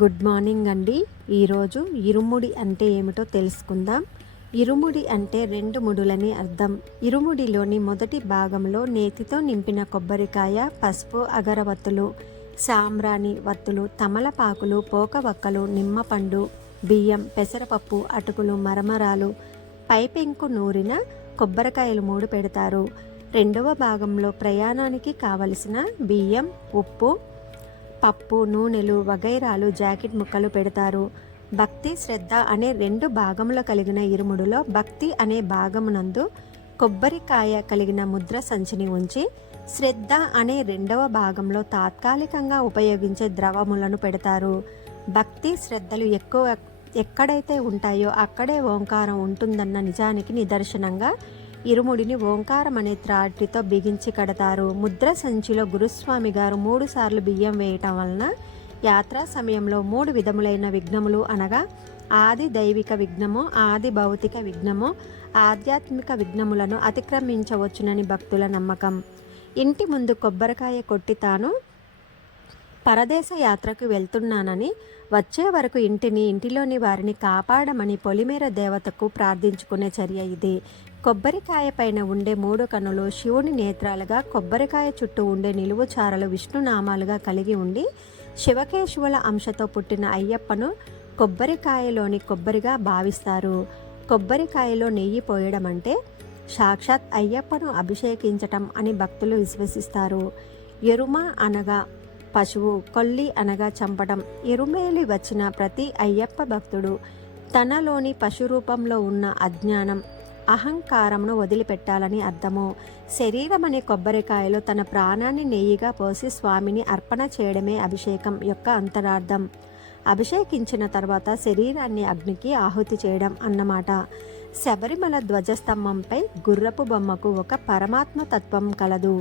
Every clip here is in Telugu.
గుడ్ మార్నింగ్ అండి. ఈరోజు ఇరుముడి అంటే ఏమిటో తెలుసుకుందాం. ఇరుముడి అంటే రెండు ముడులని అర్థం. ఇరుముడిలోని మొదటి భాగంలో నేతితో నింపిన కొబ్బరికాయ, పసుపు, అగరవత్తులు, సాంబ్రాణి వత్తులు, తమలపాకులు, పోకవక్కలు, నిమ్మపండు, బియ్యం, పెసరపప్పు, అటుకులు, మరమరాలు, పైపెంకు నూరిన కొబ్బరికాయలు 3 పెడతారు. రెండవ భాగంలో ప్రయాణానికి కావలసిన బియ్యం, ఉప్పు, పప్పు, నూనెలు వగైరాలు, జాకెట్ ముక్కలు పెడతారు. భక్తి, శ్రద్ధ అనే 2 భాగములు కలిగిన ఇరుముడిలో భక్తి అనే భాగమునందు కొబ్బరికాయ కలిగిన ముద్ర సంచిని ఉంచి, శ్రద్ధ అనే 2వ భాగంలో తాత్కాలికంగా ఉపయోగించే ద్రవములను పెడతారు. భక్తి, శ్రద్ధలు ఎక్కడైతే ఉంటాయో అక్కడే ఓంకారం ఉంటుందన్న నిజానికి నిదర్శనంగా ఇరుముడిని ఓంకారం అనే త్రాటితో బిగించి కడతారు. ముద్ర సంచిలో గురుస్వామి గారు 3 సార్లు బియ్యం వేయటం వలన యాత్రా సమయంలో 3 విధములైన విఘ్నములు అనగా ఆది దైవిక విఘ్నము, ఆది భౌతిక విఘ్నము, ఆధ్యాత్మిక విఘ్నములను అతిక్రమించవచ్చునని భక్తుల నమ్మకం. ఇంటి ముందు కొబ్బరికాయ కొట్టి తాను పరదేశ యాత్రకు వెళ్తున్నానని, వచ్చే వరకు ఇంటిలోని వారిని కాపాడమని పొలిమేర దేవతకు ప్రార్థించుకునే చర్య ఇది. కొబ్బరికాయ పైన ఉండే 3 కన్నులు శివుని నేత్రాలుగా, కొబ్బరికాయ చుట్టూ ఉండే నిలువు చారలు విష్ణునామాలుగా కలిగి ఉండి, శివకేశవుల అంశతో పుట్టిన అయ్యప్పను కొబ్బరికాయలోని కొబ్బరిగా భావిస్తారు. కొబ్బరికాయలో నెయ్యి పోయడం అంటే సాక్షాత్ అయ్యప్పను అభిషేకించటం అని భక్తులు విశ్వసిస్తారు. ఎరుమ అనగా పశువు, కొల్లి అనగా చంపటం. ఎరుమేలి వచ్చిన ప్రతి అయ్యప్ప భక్తుడు తనలోని పశు రూపంలో ఉన్న అజ్ఞానం, అహంకారమును వదిలిపెట్టాలని అర్థము. శరీరం అనే కొబ్బరికాయలో తన ప్రాణాన్ని నెయ్యిగా పోసి స్వామిని అర్పణ చేయడమే అభిషేకం యొక్క అంతరార్థం. అభిషేకించిన తర్వాత శరీరాన్ని అగ్నికి ఆహుతి చేయడం అన్నమాట. శబరిమల ధ్వజస్తంభంపై గుర్రపు బొమ్మకు ఒక పరమాత్మ తత్వం కలదు.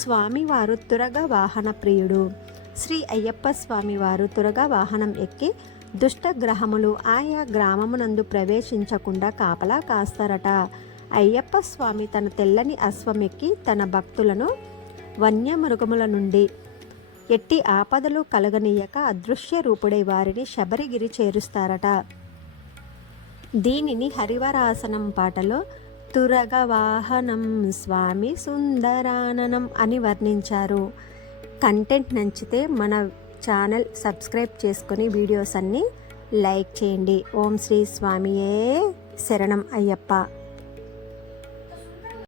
స్వామివారు తురగ వాహన ప్రియుడు. శ్రీ అయ్యప్ప స్వామివారు తురగ వాహనం ఎక్కి దుష్ట గ్రహములు ఆయా గ్రామమునందు ప్రవేశించకుండా కాపలా కాస్తారట. అయ్యప్ప స్వామి తన తెల్లని అశ్వమెక్కి తన భక్తులను వన్యమృగముల నుండి ఎట్టి ఆపదలు కలగనీయక అదృశ్య రూపుడై వారిని శబరిగిరి చేరుస్తారట. దీనిని హరివరాసనం పాటలో తురగ వాహనం స్వామి సుందరాననం అని వర్ణించారు. కంటెంట్ నచ్చితే మన ఛానల్ సబ్స్క్రైబ్ చేసుకొని వీడియోస్ అన్నీ లైక్ చేయండి. ఓం శ్రీ స్వామియే శరణం అయ్యప్ప.